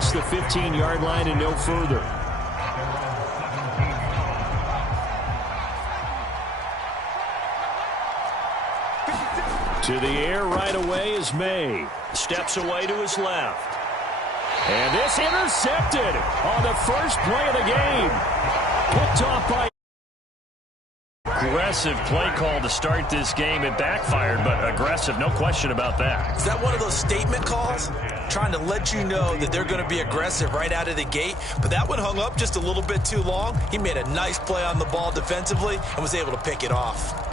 past the 15-yard line and no further. To the air right away is May. Steps away to his left. And this intercepted on the first play of the game. Picked off by... Aggressive play call to start this game. It backfired, but aggressive, no question about that. Is that one of those statement calls? Trying to let you know that they're going to be aggressive right out of the gate. But that one hung up just a little bit too long. He made a nice play on the ball defensively and was able to pick it off.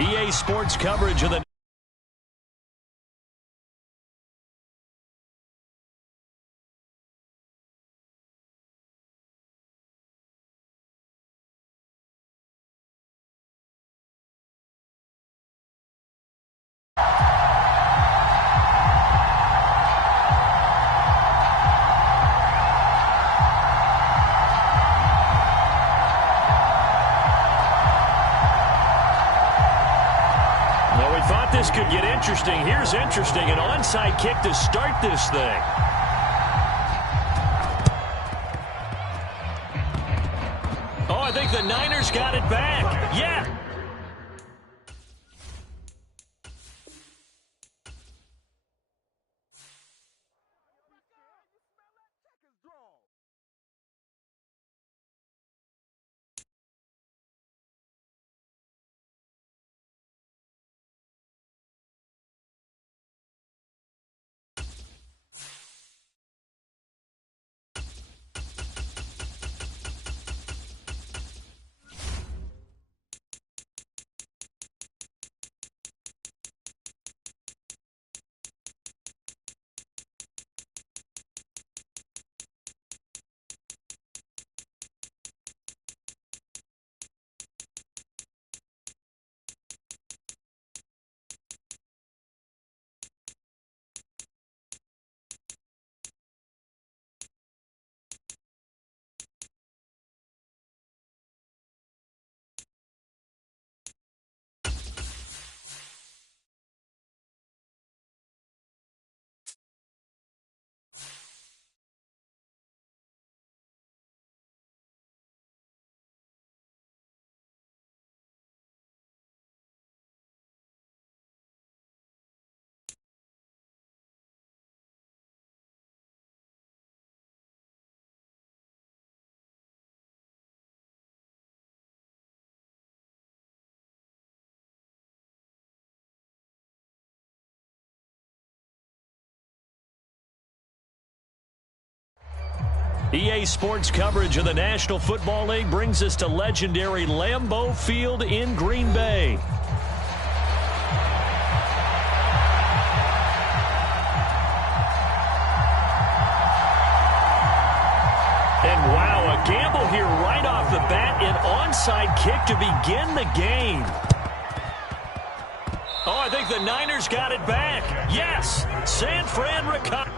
EA Sports coverage of the... This could get interesting. Here's interesting. An onside kick to start this thing. Oh, I think the Niners got it back. Yeah. EA Sports coverage of the National Football League brings us to legendary Lambeau Field in Green Bay. And wow, a gamble here right off the bat, an onside kick to begin the game. Oh, I think the Niners got it back. Yes, San Fran recovers.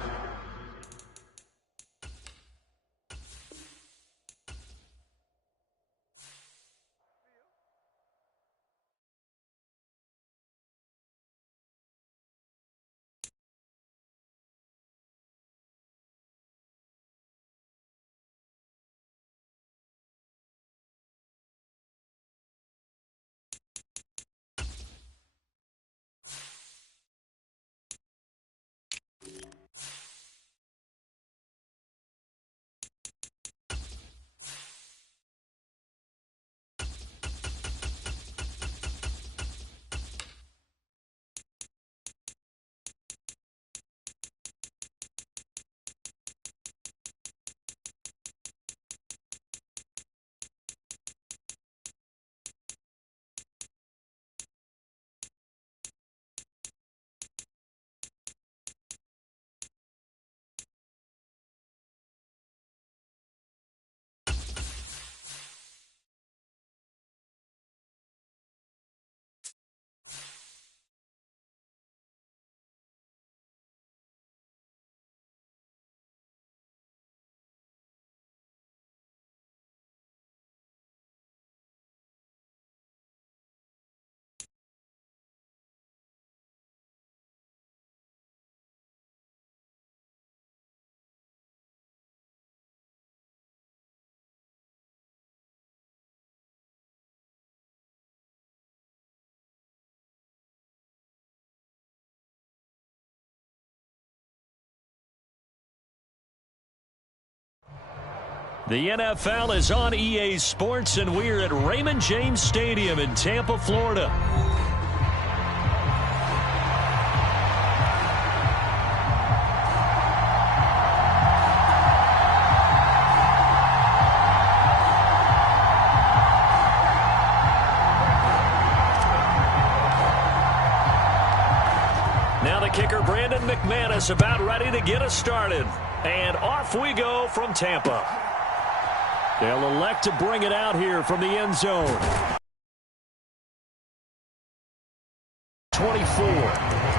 The NFL is on EA Sports, and we're at Raymond James Stadium in Tampa, Florida. Now the kicker, Brandon McManus, about ready to get us started. And off we go from Tampa. They'll elect to bring it out here from the end zone. 24.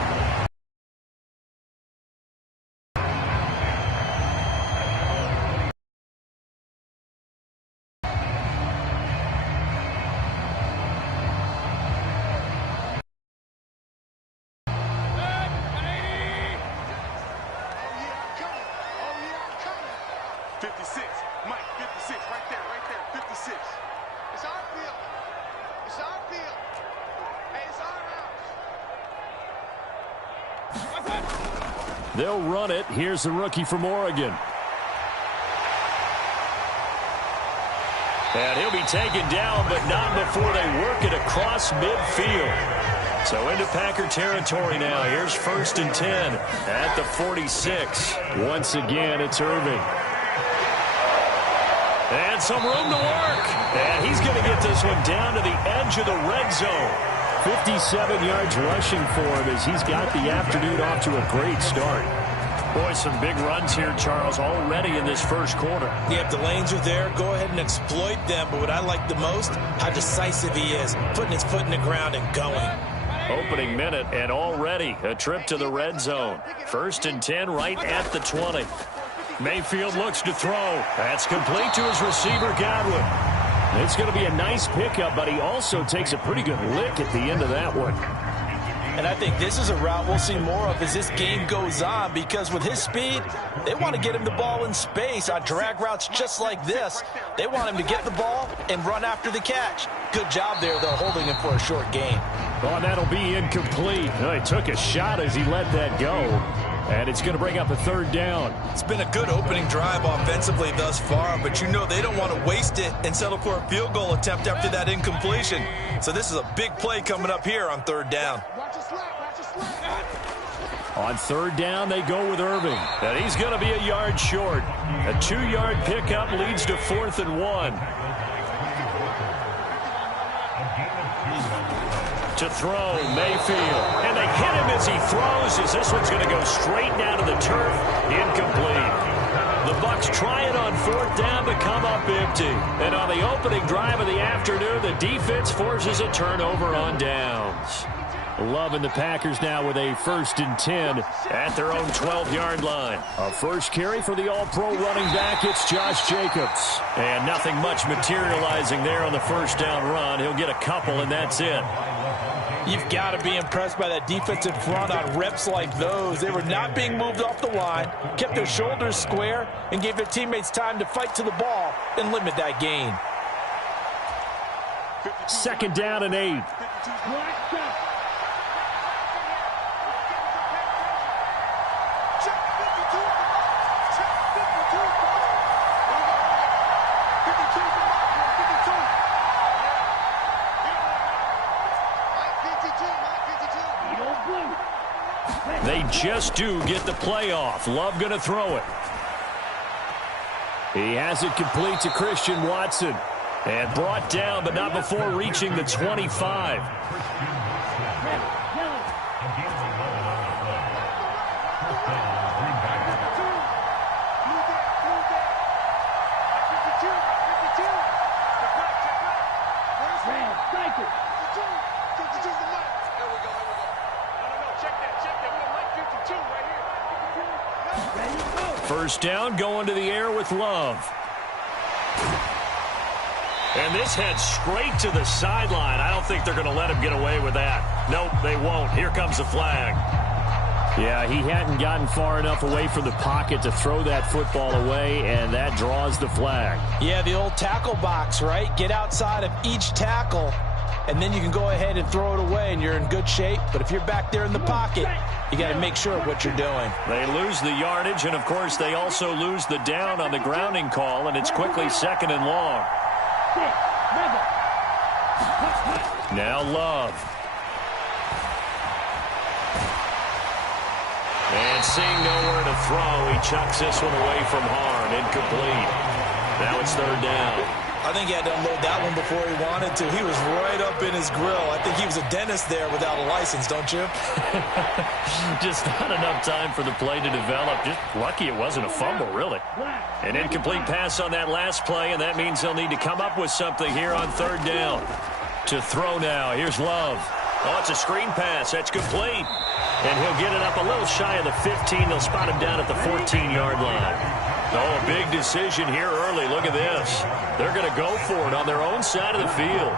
They'll run it. Here's the rookie from Oregon. And he'll be taken down, but not before they work it across midfield. So into Packer territory now. Here's 1st and 10 at the 46. Once again, it's Irving. And some room to work. And he's going to get this one down to the edge of the red zone. 57 yards rushing for him as he's got the afternoon off to a great start. Boy, some big runs here, Charles, already in this first quarter. Yeah, if the lanes are there, go ahead and exploit them. But what I like the most, how decisive he is, putting his foot in the ground and going. Opening minute, and already a trip to the red zone. 1st and 10 right at the 20. Mayfield looks to throw. That's complete to his receiver, Godwin. It's going to be a nice pickup, but he also takes a pretty good lick at the end of that one. And I think this is a route we'll see more of as this game goes on, because with his speed, they want to get him the ball in space on drag routes just like this. They want him to get the ball and run after the catch. Good job there, though, holding him for a short gain. Oh, and that'll be incomplete. Oh, he took a shot as he let that go. And it's going to bring up a 3rd down. It's been a good opening drive offensively thus far, but you know they don't want to waste it and settle for a field goal attempt after that incompletion. So this is a big play coming up here on 3rd down. On third down, they go with Irving. And he's going to be a yard short. A 2-yard pickup leads to 4th and 1. To throw, Mayfield. And they hit him as he throws, as this one's going to go straight down to the turf. Incomplete. The Bucs try it on 4th down but come up empty. And on the opening drive of the afternoon, the defense forces a turnover on downs. Love and the Packers now with a 1st and 10 at their own 12-yard line. A first carry for the all-pro running back. It's Josh Jacobs. And nothing much materializing there on the first down run. He'll get a couple, and that's it. You've got to be impressed by that defensive front on reps like those. They were not being moved off the line, kept their shoulders square, and gave their teammates time to fight to the ball and limit that gain. 2nd down and 8. They just do get the play off. Love going to throw it. He has it complete to Christian Watson. And brought down, but not before reaching the 25. First down, going to the air with Love. And this heads straight to the sideline. I don't think they're going to let him get away with that. Nope, they won't. Here comes the flag. Yeah, he hadn't gotten far enough away from the pocket to throw that football away, and that draws the flag. Yeah, the old tackle box, right? Get outside of each tackle, and then you can go ahead and throw it away, and you're in good shape. But if you're back there in the pocket, you got to make sure of what you're doing. They lose the yardage, and, of course, they also lose the down on the grounding call, and it's quickly 2nd and long. Now Love. And seeing nowhere to throw, he chucks this one away from harm. Incomplete. Now it's 3rd down. I think he had to unload that one before he wanted to. He was right up in his grill. I think he was a dentist there without a license, don't you? Just not enough time for the play to develop. Just lucky it wasn't a fumble, really. An incomplete pass on that last play, and that means they'll need to come up with something here on 3rd down. To throw now. Here's Love. Oh, it's a screen pass. That's complete. And he'll get it up a little shy of the 15. They'll spot him down at the 14-yard line. Oh, a big decision here early. Look at this. They're going to go for it on their own side of the field.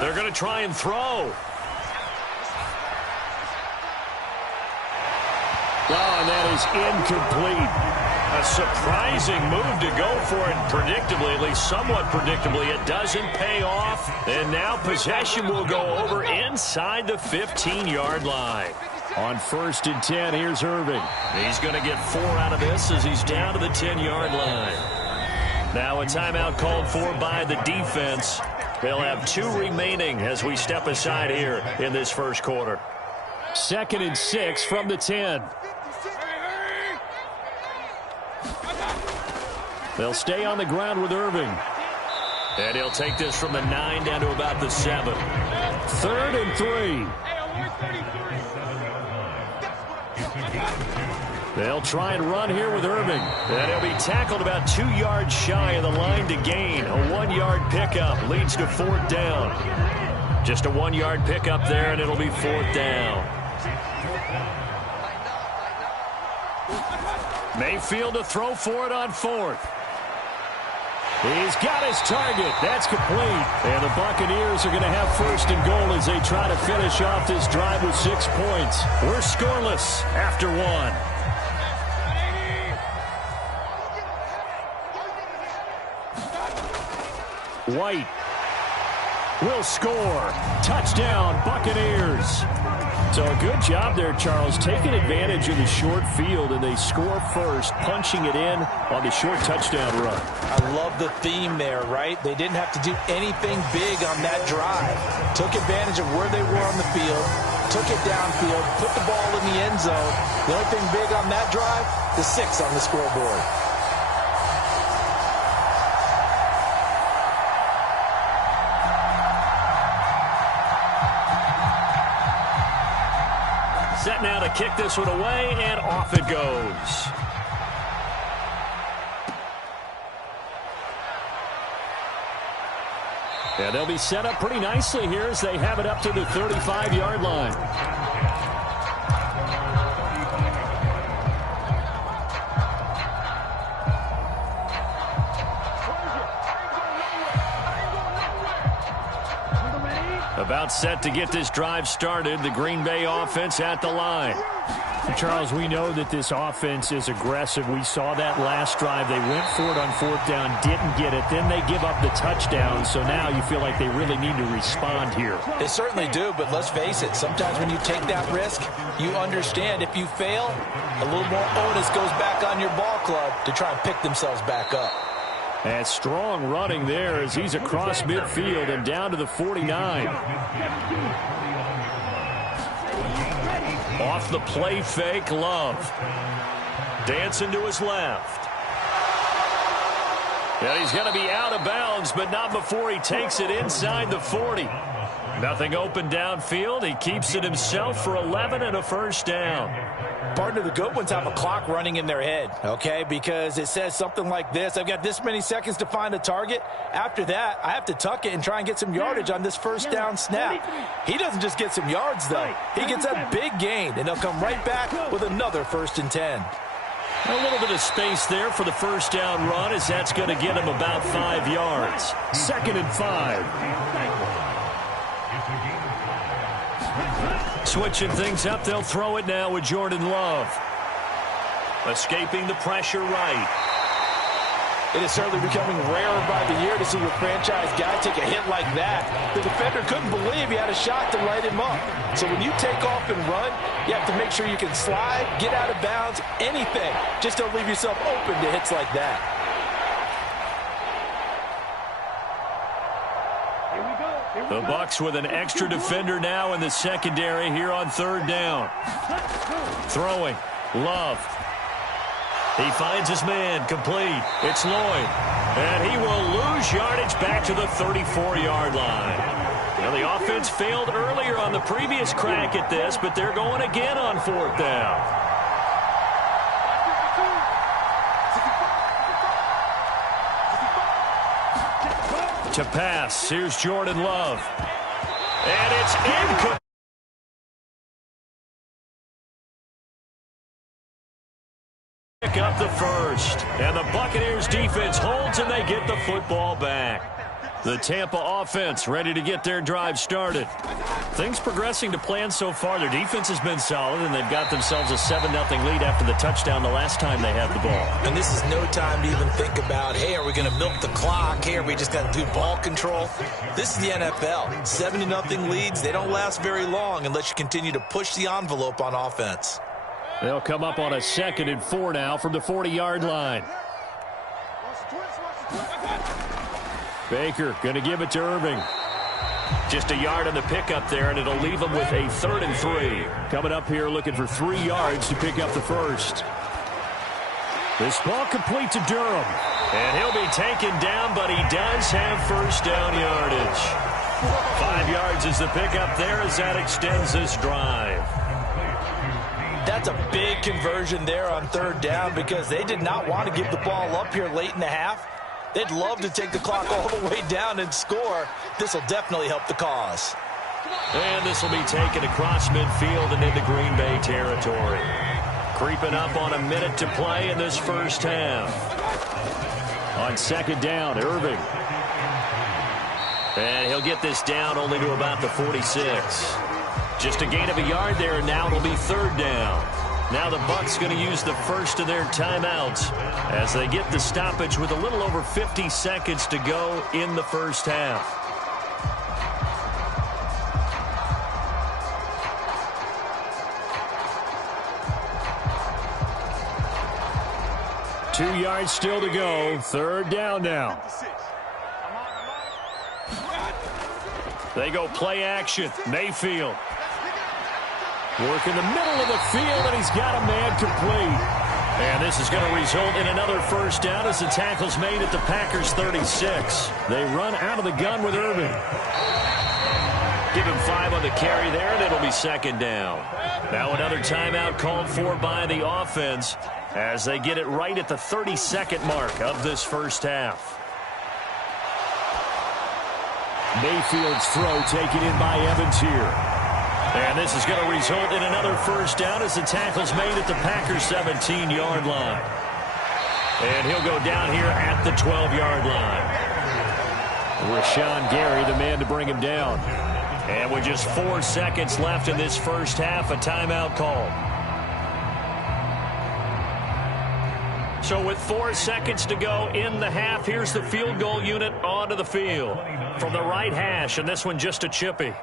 They're going to try and throw. Oh, and that is incomplete. A surprising move to go for it predictably, at least somewhat predictably. It doesn't pay off, and now possession will go over inside the 15-yard line. On 1st and 10, here's Irving. He's going to get 4 out of this as he's down to the 10-yard line. Now a timeout called for by the defense. They'll have 2 remaining as we step aside here in this first quarter. 2nd and 6 from the 10. They'll stay on the ground with Irving. And he'll take this from the 9 down to about the 7. 3rd and 3. They'll try and run here with Irving. And he'll be tackled about 2 yards shy of the line to gain. A 1-yard pickup leads to 4th down. Just a 1-yard pickup there, and it'll be 4th down. Mayfield to throw for it on 4th. He's got his target. That's complete. And the Buccaneers are going to have 1st and goal as they try to finish off this drive with 6 points. We're scoreless after 1. White will score. Touchdown, Buccaneers. So a good job there, Charles, taking advantage of the short field, and they score first, punching it in on the short touchdown run. I love the theme there, right? They didn't have to do anything big on that drive. Took advantage of where they were on the field, took it downfield, put the ball in the end zone. The only thing big on that drive, the 6 on the scoreboard. Set now to kick this one away, and off it goes. And they'll be set up pretty nicely here as they have it up to the 35-yard line. About set to get this drive started. The Green Bay offense at the line. And Charles, we know that this offense is aggressive. We saw that last drive. They went for it on 4th down, didn't get it. Then they give up the touchdown. So now you feel like they really need to respond here. They certainly do, but let's face it. Sometimes when you take that risk, you understand if you fail, a little more onus goes back on your ball club to try and pick themselves back up. And strong running there as he's across midfield and down to the 49. Off the play fake, Love. Dancing to his left. And he's going to be out of bounds, but not before he takes it inside the 40. Nothing open downfield. He keeps it himself for 11 and a first down. Partner, the good ones have a clock running in their head, okay? Because it says something like this. I've got this many seconds to find a target. After that, I have to tuck it and try and get some yardage on this first down snap. He doesn't just get some yards, though. He gets a big gain, and he'll come right back with another 1st and 10. A little bit of space there for the first down run, as that's going to get him about 5 yards. 2nd and 5. Switching things up, they'll throw it now with Jordan Love. Escaping the pressure right. It is certainly becoming rarer by the year to see your franchise guy take a hit like that. The defender couldn't believe he had a shot to light him up. So when you take off and run, you have to make sure you can slide, get out of bounds, anything. Just don't leave yourself open to hits like that. The Bucs with an extra defender now in the secondary here on 3rd down. Throwing. Love. He finds his man. Complete. It's Lloyd. And he will lose yardage back to the 34-yard line. Now, the offense failed earlier on the previous crack at this, but they're going again on 4th down. To pass. Here's Jordan Love. And it's incomplete. Pick up the first. And the Buccaneers defense holds and they get the football back. The Tampa offense ready to get their drive started. Things progressing to plan so far. Their defense has been solid, and they've got themselves a 7-0 lead after the touchdown the last time they had the ball. And this is no time to even think about, hey, are we going to milk the clock? Hey, are we just going to do ball control? This is the NFL. 7-0 leads, they don't last very long unless you continue to push the envelope on offense. They'll come up on a 2nd and 4 now from the 40-yard line. Baker going to give it to Irving. Just a yard on the pickup there, and it'll leave him with a 3rd and 3. Coming up here looking for 3 yards to pick up the first. This ball complete to Durham. And he'll be taken down, but he does have first down yardage. 5 yards is the pickup there as that extends this drive. That's a big conversion there on 3rd down because they did not want to give the ball up here late in the half. They'd love to take the clock all the way down and score. This will definitely help the cause. And this will be taken across midfield and into Green Bay territory. Creeping up on a minute to play in this first half. On 2nd down, Irving. And he'll get this down only to about the 46. Just a gain of a yard there, and now it'll be 3rd down. Now the Bucs going to use the first of their timeouts as they get the stoppage with a little over 50 seconds to go in the first half. 2 yards still to go. 3rd down now. They go play action. Mayfield. Work in the middle of the field, and he's got a man complete. And this is going to result in another 1st down as the tackle's made at the Packers' 36. They run out of the gun with Irving. Give him 5 on the carry there, and it'll be 2nd down. Now another timeout called for by the offense as they get it right at the 32nd mark of this 1st half. Mayfield's throw taken in by Evans here. And this is going to result in another 1st down as the tackle's made at the Packers' 17-yard line. And he'll go down here at the 12-yard line. Rashawn Gary, the man to bring him down. And with just 4 seconds left in this 1st half, a timeout call. So with 4 seconds to go in the half, here's the field goal unit onto the field. From the right hash, and this one just a chippy.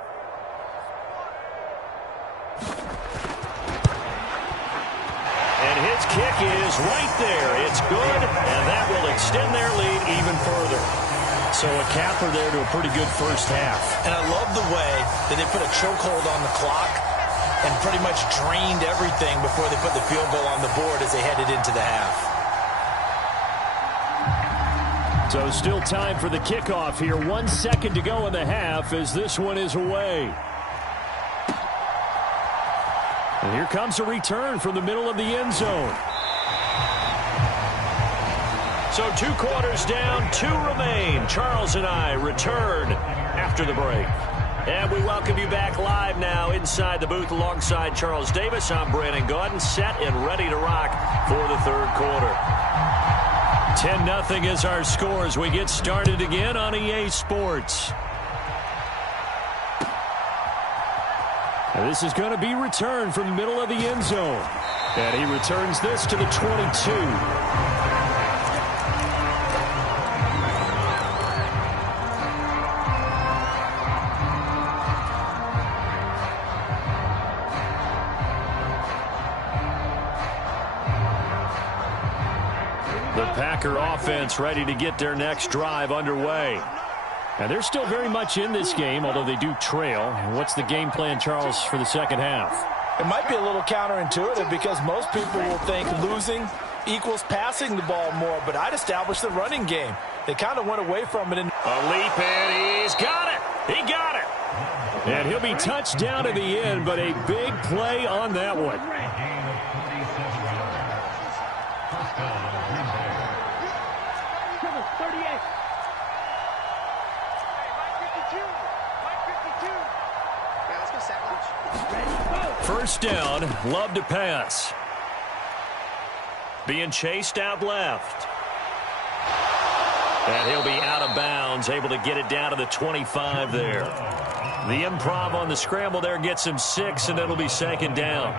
And his kick is right there. It's good, and that will extend their lead even further. So a capper there to a pretty good 1st half. And I love the way that they put a chokehold on the clock and pretty much drained everything before they put the field goal on the board as they headed into the half. So still time for the kickoff here. 1 second to go in the half as this one is away. And here comes a return from the middle of the end zone. So 2 quarters down, 2 remain. Charles and I return after the break. And we welcome you back live now inside the booth alongside Charles Davis. I'm Brandon Gaudin, set and ready to rock for the 3rd quarter. 10-0 is our score as we get started again on EA Sports. And this is going to be returned from the middle of the end zone. And he returns this to the 22. The Packer offense ready to get their next drive underway. And they're still very much in this game, although they do trail. What's the game plan, Charles, for the 2nd half? It might be a little counterintuitive because most people will think losing equals passing the ball more, but I'd establish the running game. They kind of went away from it. A leap, and he's got it. He got it. And he'll be touched down at the end, but a big play on that one. First down, Love to pass. Being chased out left. And he'll be out of bounds, able to get it down to the 25 there. The improv on the scramble there gets him 6, and it'll be 2nd down.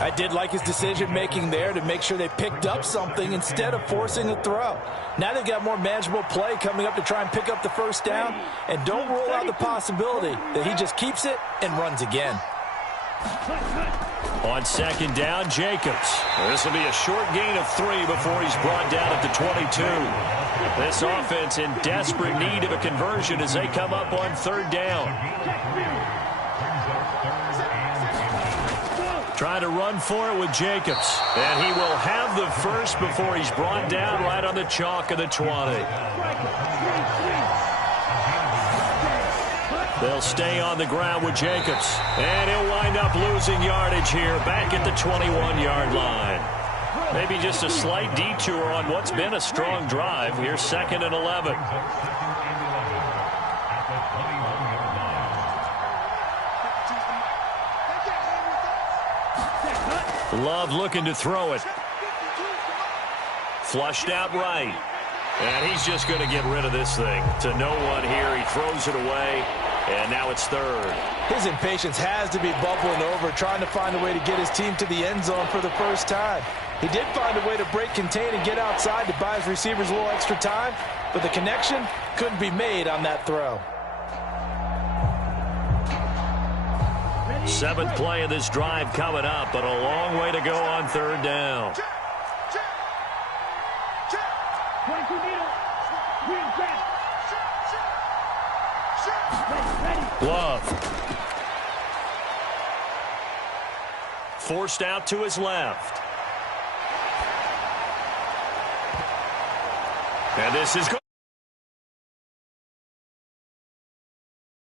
I did like his decision-making there to make sure they picked up something instead of forcing a throw. Now they've got more manageable play coming up to try and pick up the 1st down, and don't rule out the possibility that he just keeps it and runs again. On 2nd down, Jacobs. This will be a short gain of 3 before he's brought down at the 22. This offense in desperate need of a conversion as they come up on 3rd down. Trying to run for it with Jacobs. And he will have the first before he's brought down right on the chalk of the 20. They'll stay on the ground with Jacobs. And he'll wind up losing yardage here back at the 21-yard line. Maybe just a slight detour on what's been a strong drive. Here's 2nd and 11. Love looking to throw it. Flushed out right. And he's just going to get rid of this thing. To no one here. He throws it away. And now it's 3rd. His impatience has to be bubbling over, trying to find a way to get his team to the end zone for the first time. He did find a way to break contain and get outside to buy his receivers a little extra time, but the connection couldn't be made on that throw. 7th play of this drive coming up, but a long way to go on 3rd down. Glove. Forced out to his left. And this is good.